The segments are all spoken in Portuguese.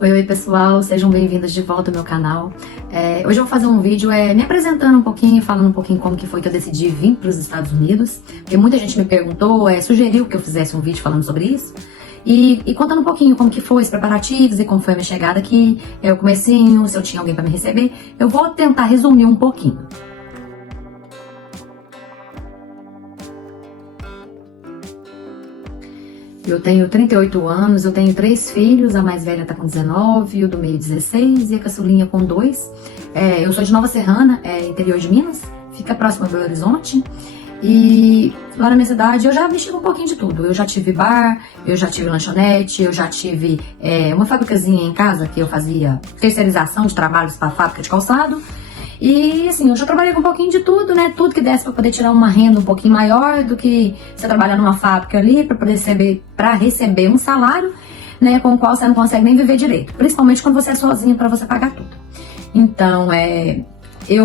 Oi pessoal, sejam bem-vindos de volta ao meu canal. Hoje eu vou fazer um vídeo me apresentando um pouquinho, falando um pouquinho como que foi que eu decidi vir para os Estados Unidos. Porque muita gente me perguntou, sugeriu que eu fizesse um vídeo falando sobre isso. E contando um pouquinho como que foi os preparativos e como foi a minha chegada aqui, o comecinho, se eu tinha alguém para me receber. Eu vou tentar resumir um pouquinho. Eu tenho 38 anos, eu tenho 3 filhos, a mais velha tá com 19, o do meio 16 e a caçulinha com 2. Eu sou de Nova Serrana, interior de Minas, fica próximo a Belo Horizonte. E lá na minha cidade eu já mexi com um pouquinho de tudo. Eu já tive bar, eu já tive lanchonete, eu já tive uma fabricazinha em casa que eu fazia terceirização de trabalhos para fábrica de calçado. E assim, eu já trabalhei com um pouquinho de tudo, né? Tudo que desse pra poder tirar uma renda um pouquinho maior do que você trabalhar numa fábrica ali pra receber um salário, né? Com o qual você não consegue nem viver direito. Principalmente quando você é sozinho pra você pagar tudo. Então,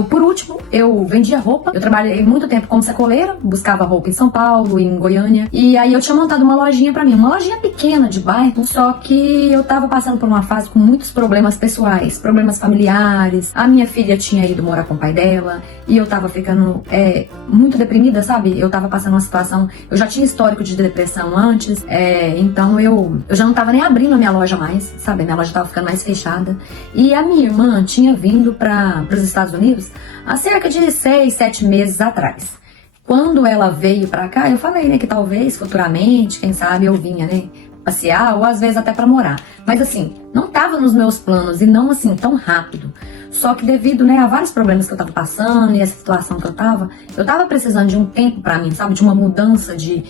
por último, eu vendia roupa. Eu trabalhei muito tempo como sacoleira, buscava roupa em São Paulo, em Goiânia. E aí eu tinha montado uma lojinha pra mim, uma lojinha pequena de bairro, só que eu tava passando por uma fase com muitos problemas pessoais, problemas familiares. A minha filha tinha ido morar com o pai dela e eu tava ficando muito deprimida, sabe? Eu tava passando uma situação, eu já tinha histórico de depressão antes, então eu já não tava nem abrindo a minha loja mais, sabe? A minha loja tava ficando mais fechada. E a minha irmã tinha vindo para os Estados Unidos há cerca de 6, 7 meses atrás. Quando ela veio pra cá, eu falei, né, que talvez futuramente, quem sabe, eu vinha, né, passear ou às vezes até pra morar. Mas assim, não tava nos meus planos e não assim tão rápido. Só que devido, né, a vários problemas que eu tava passando e essa situação que eu tava precisando de um tempo pra mim, sabe, de uma mudança de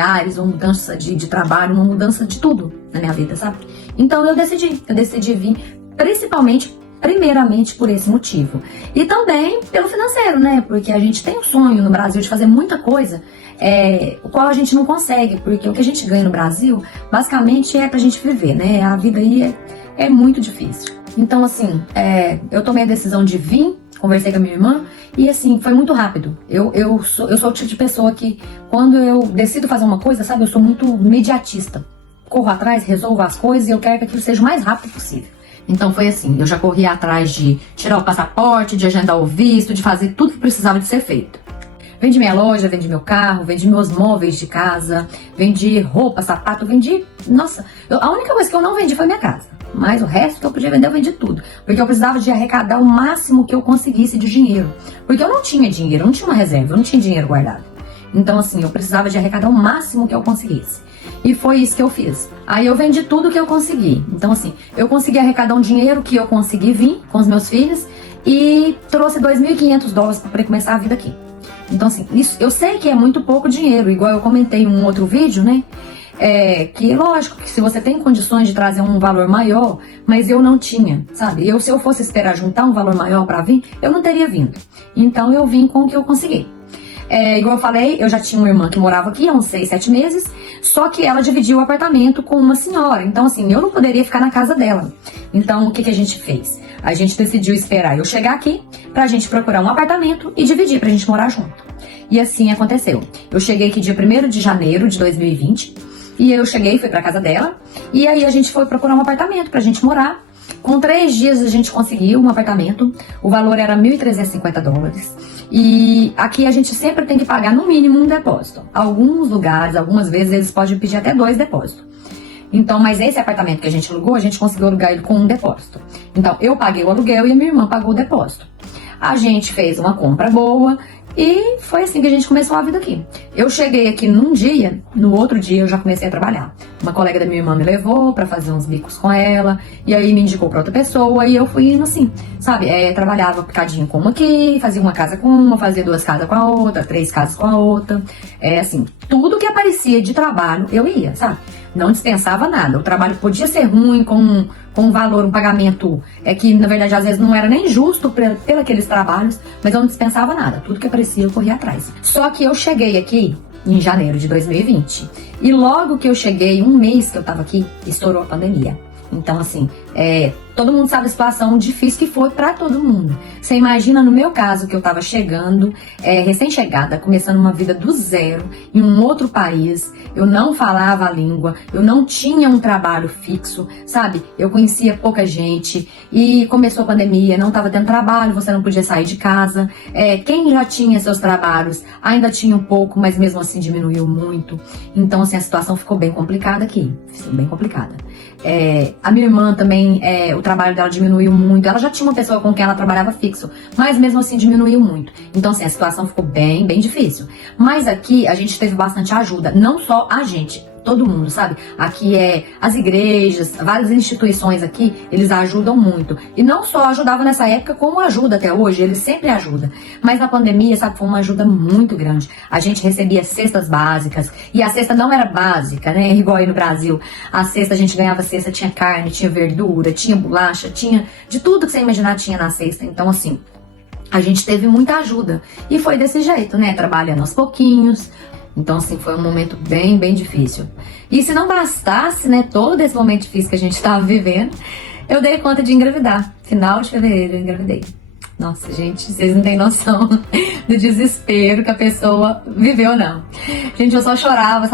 ares, uma mudança de trabalho, uma mudança de tudo na minha vida, sabe? Então eu decidi vir primeiramente por esse motivo. E também pelo financeiro, né? Porque a gente tem um sonho no Brasil de fazer muita coisa, o qual a gente não consegue, porque o que a gente ganha no Brasil, basicamente pra gente viver, né? A vida aí é muito difícil. Então, assim, eu tomei a decisão de vir, conversei com a minha irmã, e assim, foi muito rápido. Eu sou o tipo de pessoa que, quando eu decido fazer uma coisa, sabe? Eu sou muito imediatista. Corro atrás, resolvo as coisas e eu quero que aquilo seja o mais rápido possível. Então foi assim, eu já corri atrás de tirar o passaporte, de agendar o visto, de fazer tudo que precisava de ser feito. Vendi minha loja, vendi meu carro, vendi meus móveis de casa, vendi roupa, sapato, Nossa, a única coisa que eu não vendi foi minha casa. Mas o resto que eu podia vender, eu vendi tudo. Porque eu precisava de arrecadar o máximo que eu conseguisse de dinheiro. Porque eu não tinha dinheiro, eu não tinha uma reserva, eu não tinha dinheiro guardado. Então assim, eu precisava de arrecadar o máximo que eu conseguisse. E foi isso que eu fiz. Aí eu vendi tudo que eu consegui. Então assim, eu consegui arrecadar um dinheiro que eu consegui vir com os meus filhos e trouxe $2.500 para poder começar a vida aqui. Então assim, isso, eu sei que é muito pouco dinheiro, igual eu comentei em um outro vídeo, né? Que lógico que se você tem condições de trazer um valor maior, mas eu não tinha, sabe? Se eu fosse esperar juntar um valor maior para vir, eu não teria vindo. Então eu vim com o que eu consegui. Igual eu falei, eu já tinha uma irmã que morava aqui há uns 6, 7 meses, só que ela dividiu o apartamento com uma senhora, então assim, eu não poderia ficar na casa dela. Então o que a gente fez? A gente decidiu esperar eu chegar aqui pra gente procurar um apartamento e dividir, pra gente morar junto. E assim aconteceu. Eu cheguei aqui dia 1º de janeiro de 2020, e eu cheguei, fui pra casa dela, e aí a gente foi procurar um apartamento pra gente morar. Com 3 dias a gente conseguiu um apartamento, o valor era $1.350. E aqui a gente sempre tem que pagar no mínimo um depósito. Alguns lugares, algumas vezes, eles podem pedir até 2 depósitos. Então, mas esse apartamento que a gente alugou, a gente conseguiu alugar ele com um depósito. Então, eu paguei o aluguel e a minha irmã pagou o depósito. A gente fez uma compra boa e foi assim que a gente começou a vida aqui. Eu cheguei aqui num dia, no outro dia eu já comecei a trabalhar. Uma colega da minha irmã me levou pra fazer uns bicos com ela, e aí me indicou pra outra pessoa, e eu fui indo assim, sabe? Trabalhava picadinho com uma aqui, fazia uma casa com uma, fazia 2 casas com a outra, 3 casas com a outra. Assim, tudo que aparecia de trabalho, eu ia, sabe? Não dispensava nada. O trabalho podia ser ruim, com um valor, um pagamento que na verdade às vezes não era nem justo pelos aqueles trabalhos, mas eu não dispensava nada. Tudo que aparecia eu corria atrás. Só que eu cheguei aqui em janeiro de 2020 e logo que eu cheguei, um mês que eu tava aqui, estourou a pandemia. Então assim, todo mundo sabe a situação difícil que foi pra todo mundo. Você imagina no meu caso, que eu tava chegando, recém-chegada, começando uma vida do zero, em um outro país, eu não falava a língua, eu não tinha um trabalho fixo, sabe? Eu conhecia pouca gente e começou a pandemia, não tava tendo trabalho, você não podia sair de casa. Quem já tinha seus trabalhos ainda tinha um pouco, mas mesmo assim diminuiu muito. Então, assim, a situação ficou bem complicada aqui, bem complicada. A minha irmã também, o trabalho dela diminuiu muito. Ela já tinha uma pessoa com quem ela trabalhava fixo, mas mesmo assim diminuiu muito. Então, assim, a situação ficou bem, bem difícil. Mas aqui a gente teve bastante ajuda, não só a gente, todo mundo, sabe? Aqui as igrejas, várias instituições aqui, eles ajudam muito. E não só ajudavam nessa época, como ajuda até hoje, eles sempre ajudam. Mas na pandemia, sabe, foi uma ajuda muito grande. A gente recebia cestas básicas, e a cesta não era básica, né? Igual aí no Brasil. A cesta, a gente ganhava cesta, tinha carne, tinha verdura, tinha bolacha, tinha de tudo que você imaginar tinha na cesta. Então, assim, a gente teve muita ajuda. E foi desse jeito, né? Trabalhando aos pouquinhos. Então, assim, foi um momento bem, bem difícil. E se não bastasse, né, todo esse momento difícil que a gente estava vivendo, eu dei conta de engravidar. Final de fevereiro eu engravidei. Nossa, gente, vocês não têm noção do desespero que a pessoa viveu, não. Gente, eu só chorava.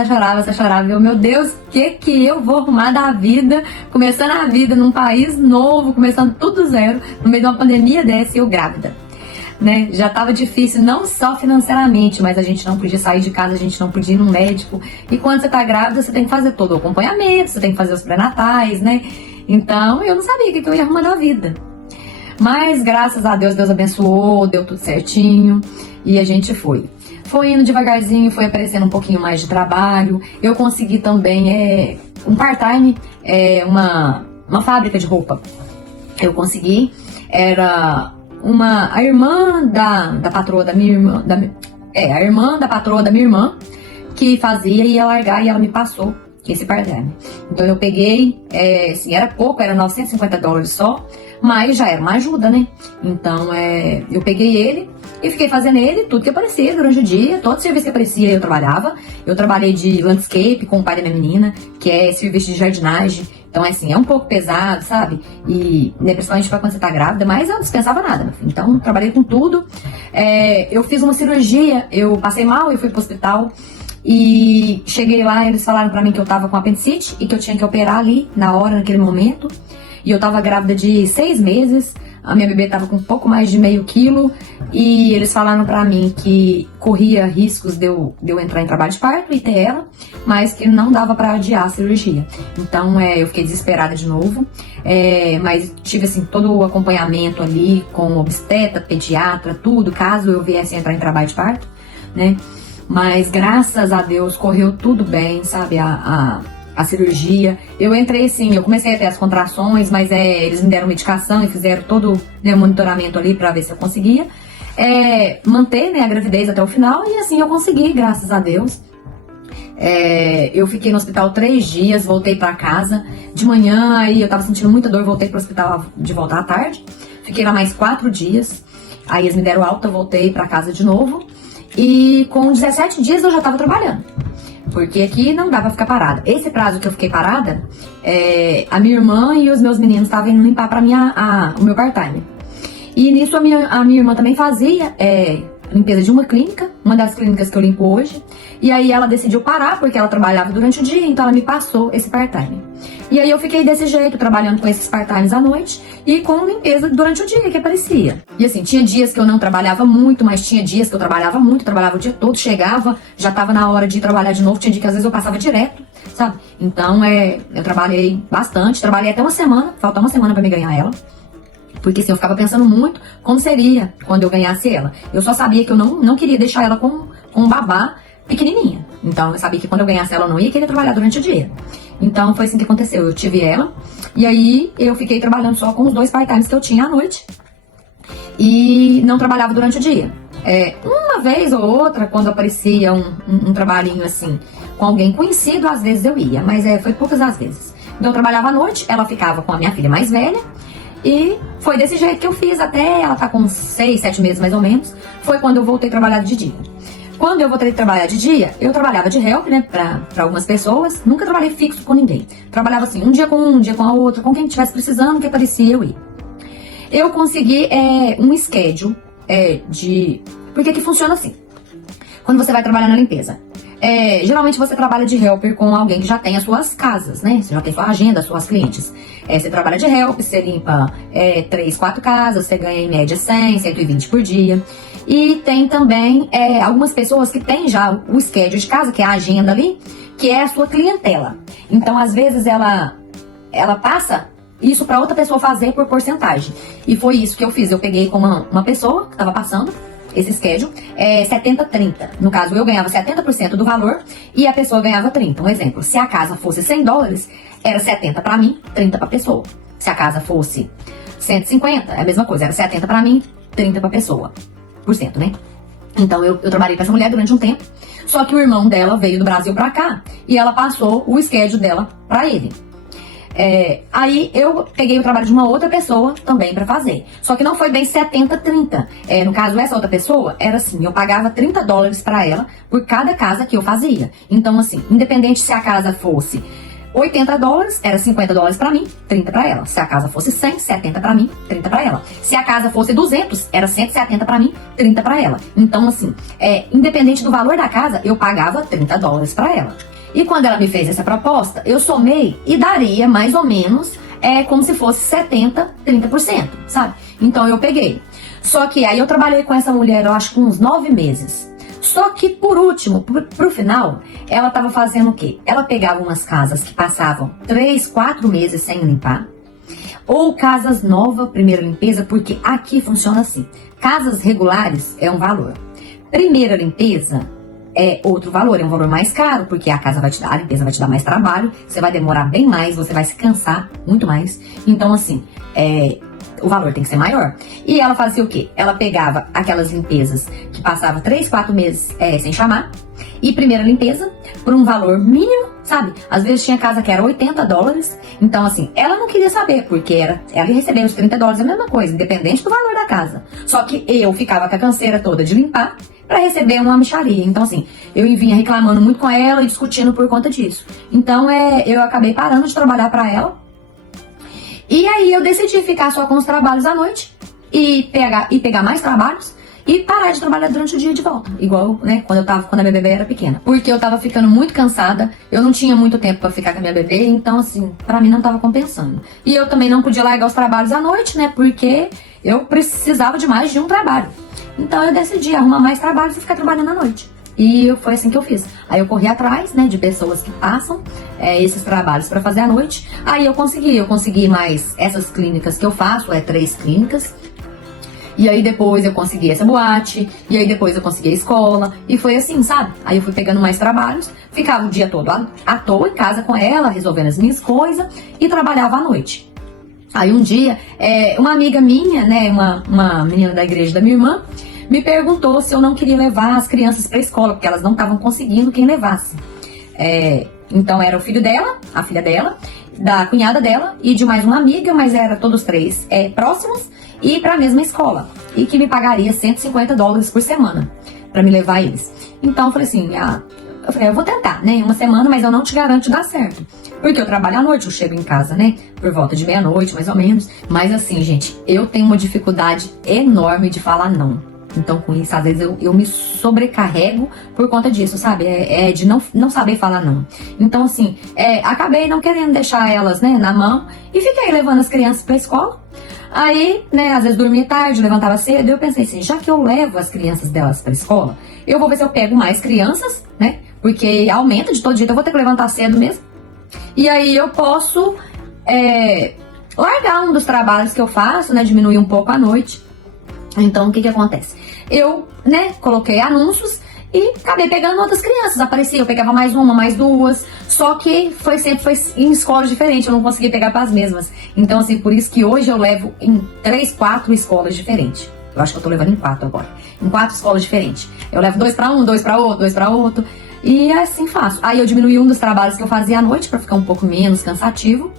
Eu, meu Deus, o que eu vou arrumar da vida? Começando a vida num país novo, começando tudo do zero, no meio de uma pandemia dessa, e eu grávida. Né? Já estava difícil, não só financeiramente, mas a gente não podia sair de casa, a gente não podia ir no médico. E quando você tá grávida, você tem que fazer todo o acompanhamento, você tem que fazer os pré-natais, né? Então, eu não sabia o que eu ia arrumar da vida. Mas, graças a Deus, Deus abençoou, deu tudo certinho e a gente foi. Foi indo devagarzinho, foi aparecendo um pouquinho mais de trabalho. Eu consegui também um part-time, uma fábrica de roupa. Eu consegui, era a irmã da patroa da minha irmã, a irmã da patroa da minha irmã, que fazia e ia largar, e ela me passou esse part-time. Então eu peguei, assim, era pouco, era $950 só, mas já era uma ajuda, né? Então eu peguei ele e fiquei fazendo ele, tudo que aparecia durante o dia, todo serviço que aparecia eu trabalhava. Eu trabalhei de landscape com o pai da minha menina, que é serviço de jardinagem. Então, assim, é um pouco pesado, sabe? E, né, principalmente pra quando você tá grávida, mas eu não dispensava nada, meu filho. Então, trabalhei com tudo. Eu fiz uma cirurgia, eu passei mal, eu fui pro hospital. E cheguei lá, eles falaram pra mim que eu tava com apendicite e que eu tinha que operar ali, na hora, naquele momento. E eu tava grávida de 6 meses. A minha bebê tava com um pouco mais de meio quilo. E eles falaram pra mim que corria riscos de eu entrar em trabalho de parto e ter ela, mas que não dava pra adiar a cirurgia. Então eu fiquei desesperada de novo. Mas tive assim todo o acompanhamento ali com obstetra, pediatra, tudo, caso eu viesse entrar em trabalho de parto, né? Mas graças a Deus correu tudo bem, sabe? A cirurgia. Eu entrei assim, eu comecei a ter as contrações, mas eles me deram medicação e fizeram todo o monitoramento ali pra ver se eu conseguia manter, né, a gravidez até o final, e assim eu consegui, graças a Deus. Eu fiquei no hospital 3 dias, voltei pra casa de manhã, aí eu tava sentindo muita dor, voltei pro hospital de volta à tarde, fiquei lá mais 4 dias, aí eles me deram alta, voltei pra casa de novo, e com 17 dias eu já tava trabalhando. Porque aqui não dá pra ficar parada. Esse prazo que eu fiquei parada, a minha irmã e os meus meninos estavam indo limpar pra mim o meu part-time. E nisso a minha irmã também fazia limpeza de uma clínica, uma das clínicas que eu limpo hoje. E aí ela decidiu parar, porque ela trabalhava durante o dia, então ela me passou esse part-time. E aí eu fiquei desse jeito, trabalhando com esses part-times à noite e com limpeza durante o dia, que aparecia. E assim, tinha dias que eu não trabalhava muito, mas tinha dias que eu trabalhava muito, trabalhava o dia todo, chegava, já tava na hora de ir trabalhar de novo, tinha dia que às vezes eu passava direto, sabe? Então eu trabalhei bastante, trabalhei até uma semana, falta uma semana pra me ganhar ela. Porque assim, eu ficava pensando muito como seria quando eu ganhasse ela. Eu só sabia que eu não queria deixar ela com um babá pequenininha. Então eu sabia que quando eu ganhasse ela eu não ia querer trabalhar durante o dia. Então foi assim que aconteceu. Eu tive ela e aí eu fiquei trabalhando só com os 2 part-times que eu tinha à noite. E não trabalhava durante o dia. Uma vez ou outra, quando aparecia um trabalhinho assim com alguém conhecido, às vezes eu ia. Mas foi poucas as vezes. Então eu trabalhava à noite, ela ficava com a minha filha mais velha. E foi desse jeito que eu fiz até ela tá com 6, 7 meses mais ou menos. Foi quando eu voltei a trabalhar de dia. Quando eu voltei a trabalhar de dia, eu trabalhava de help, né, pra algumas pessoas. Nunca trabalhei fixo com ninguém. Trabalhava assim, um dia com um dia com a outra, com quem estivesse precisando, que aparecia, eu ia. Eu consegui um schedule porque que funciona assim. Quando você vai trabalhar na limpeza, geralmente você trabalha de helper com alguém que já tem as suas casas, né? Você já tem sua agenda, suas clientes. Você trabalha de help, você limpa 3, 4 casas, você ganha em média 100, 120 por dia. E tem também algumas pessoas que têm já o schedule de casa, que é a agenda ali, que é a sua clientela. Então, às vezes, ela passa isso para outra pessoa fazer por porcentagem. E foi isso que eu fiz. Eu peguei com uma pessoa que estava passando esse schedule, 70-30. No caso, eu ganhava 70% do valor e a pessoa ganhava 30%. Um exemplo, se a casa fosse $100, era 70 para mim, 30 para a pessoa. Se a casa fosse 150, é a mesma coisa, era 70 para mim, 30 para a pessoa. Né? Então eu trabalhei com essa mulher durante um tempo, só que o irmão dela veio do Brasil pra cá e ela passou o schedule dela pra ele. Aí eu peguei o trabalho de uma outra pessoa também pra fazer, só que não foi bem 70-30. No caso, essa outra pessoa era assim, eu pagava $30 pra ela por cada casa que eu fazia. Então assim, independente se a casa fosse $80, era $50 pra mim, 30 pra ela. Se a casa fosse 100, 70 pra mim, 30 pra ela. Se a casa fosse 200, era 170 pra mim, 30 pra ela. Então, assim, independente do valor da casa, eu pagava $30 pra ela. E quando ela me fez essa proposta, eu somei e daria mais ou menos como se fosse 70, 30%, sabe? Então eu peguei. Só que aí eu trabalhei com essa mulher, eu acho que uns 9 meses. Só que, por último, pro final, ela tava fazendo o quê? Ela pegava umas casas que passavam 3, 4 meses sem limpar, ou casas novas, primeira limpeza, porque aqui funciona assim. Casas regulares é um valor. Primeira limpeza é outro valor, é um valor mais caro, porque a limpeza vai te dar mais trabalho, você vai demorar bem mais, você vai se cansar muito mais. Então, assim, o valor tem que ser maior. E ela fazia o quê? Ela pegava aquelas limpezas que passavam 3, 4 meses sem chamar, e primeira limpeza por um valor mínimo, sabe? Às vezes tinha casa que era $80. Então, assim, ela não queria saber, porque ela ia receber os $30, é a mesma coisa, independente do valor da casa. Só que eu ficava com a canseira toda de limpar para receber uma mixaria. Então, assim, eu vinha reclamando muito com ela e discutindo por conta disso. Então, eu acabei parando de trabalhar para ela. E aí eu decidi ficar só com os trabalhos à noite e pegar mais trabalhos e parar de trabalhar durante o dia de volta. Igual, né, quando a minha bebê era pequena. Porque eu tava ficando muito cansada, eu não tinha muito tempo pra ficar com a minha bebê, então assim, pra mim não tava compensando. E eu também não podia largar os trabalhos à noite, né, porque eu precisava de mais de um trabalho. Então eu decidi arrumar mais trabalhos e ficar trabalhando à noite. E foi assim que eu fiz. Aí eu corri atrás, né, de pessoas que passam esses trabalhos pra fazer à noite. Aí eu consegui mais essas clínicas que eu faço, 3 clínicas. E aí depois eu consegui essa boate, e aí depois eu consegui a escola, e foi assim, sabe? Aí eu fui pegando mais trabalhos, ficava o dia todo à toa em casa com ela, resolvendo as minhas coisas, e trabalhava à noite. Aí um dia, uma amiga minha, né, uma menina da igreja da minha irmã, me perguntou se eu não queria levar as crianças pra escola, porque elas não estavam conseguindo quem levasse. Então era o filho dela, a filha dela, da cunhada dela e de mais uma amiga, mas era todos 3 próximos e para a mesma escola. E que me pagaria $150 por semana para me levar eles. Então eu falei assim, eu vou tentar, né, uma semana, mas eu não te garanto de dar certo. Porque eu trabalho à noite, eu chego em casa, né, por volta de meia-noite, mais ou menos. Mas assim, gente, eu tenho uma dificuldade enorme de falar não. Então, com isso, às vezes eu me sobrecarrego por conta disso, sabe? De não saber falar não. Então, assim, acabei não querendo deixar elas, né, na mão e fiquei levando as crianças pra escola. Aí, né, às vezes dormia tarde, levantava cedo. Eu pensei assim, já que eu levo as crianças delas pra escola, eu vou ver se eu pego mais crianças, né? Porque aumenta de todo jeito, eu vou ter que levantar cedo mesmo. E aí eu posso largar um dos trabalhos que eu faço, né? Diminuir um pouco à noite. Então, o que acontece? Eu, né, coloquei anúncios e acabei pegando outras crianças. Aparecia, eu pegava mais uma, mais 2. Só que sempre foi em escolas diferentes, eu não consegui pegar para as mesmas. Então, assim, por isso que hoje eu levo em 3, 4 escolas diferentes. Eu acho que eu tô levando em 4 agora. Em 4 escolas diferentes. Eu levo 2 para um, 2 para outro, 2 para outro. E assim faço. Aí eu diminui um dos trabalhos que eu fazia à noite para ficar um pouco menos cansativo.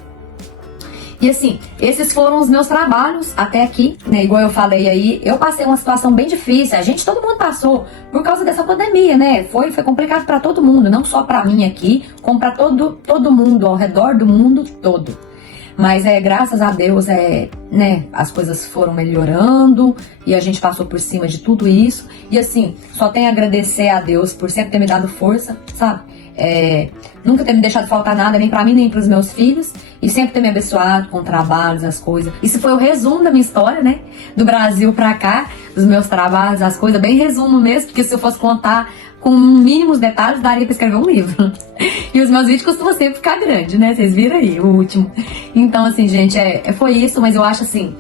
E assim, esses foram os meus trabalhos até aqui, né? Igual eu falei aí, eu passei uma situação bem difícil. Todo mundo passou por causa dessa pandemia, né? Foi complicado pra todo mundo, não só pra mim aqui, como pra todo mundo, ao redor do mundo todo. Mas graças a Deus, né, as coisas foram melhorando e a gente passou por cima de tudo isso. E assim, só tenho a agradecer a Deus por sempre ter me dado força, sabe? Nunca ter me deixado faltar nada, nem pra mim, nem pros meus filhos. E sempre ter me abençoado com trabalhos, as coisas. Isso foi o resumo da minha história, né? Do Brasil pra cá, dos meus trabalhos, as coisas. Bem resumo mesmo, porque se eu fosse contar com mínimos detalhes, daria pra escrever um livro. E os meus vídeos costumam sempre ficar grandes, né? Vocês viram aí, o último. Então, assim, gente, foi isso, mas eu acho assim,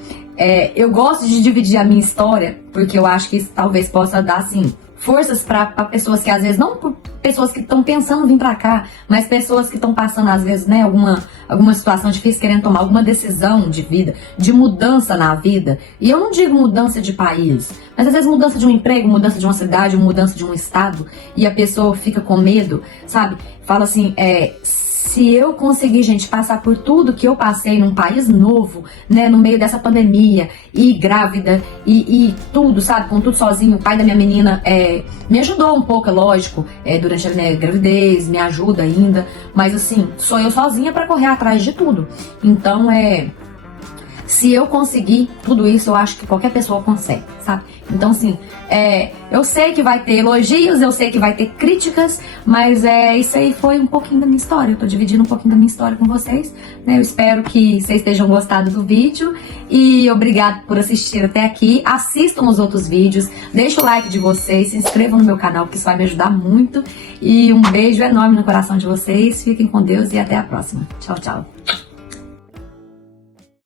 eu gosto de dividir a minha história, porque eu acho que isso talvez possa dar, assim, forças pra pessoas que às vezes, não pessoas que estão pensando em vir pra cá, mas pessoas que estão passando às vezes, né, alguma situação difícil, querendo tomar alguma decisão de vida, de mudança na vida. E eu não digo mudança de país, mas às vezes mudança de um emprego, mudança de uma cidade, mudança de um estado, e a pessoa fica com medo, sabe? Fala assim, se eu conseguir, gente, passar por tudo que eu passei num país novo, né, no meio dessa pandemia, e grávida, e tudo, sabe, com tudo sozinho, o pai da minha menina me ajudou um pouco, é lógico, durante a minha gravidez, me ajuda ainda, mas assim, sou eu sozinha pra correr atrás de tudo. Então, se eu conseguir tudo isso, eu acho que qualquer pessoa consegue, sabe? Então, assim, eu sei que vai ter elogios, eu sei que vai ter críticas, mas isso aí foi um pouquinho da minha história. Eu tô dividindo um pouquinho da minha história com vocês, né? Eu espero que vocês tenham gostado do vídeo e obrigado por assistir até aqui. Assistam os outros vídeos, deixa o like de vocês, se inscrevam no meu canal, porque isso vai me ajudar muito. E um beijo enorme no coração de vocês. Fiquem com Deus e até a próxima. Tchau, tchau.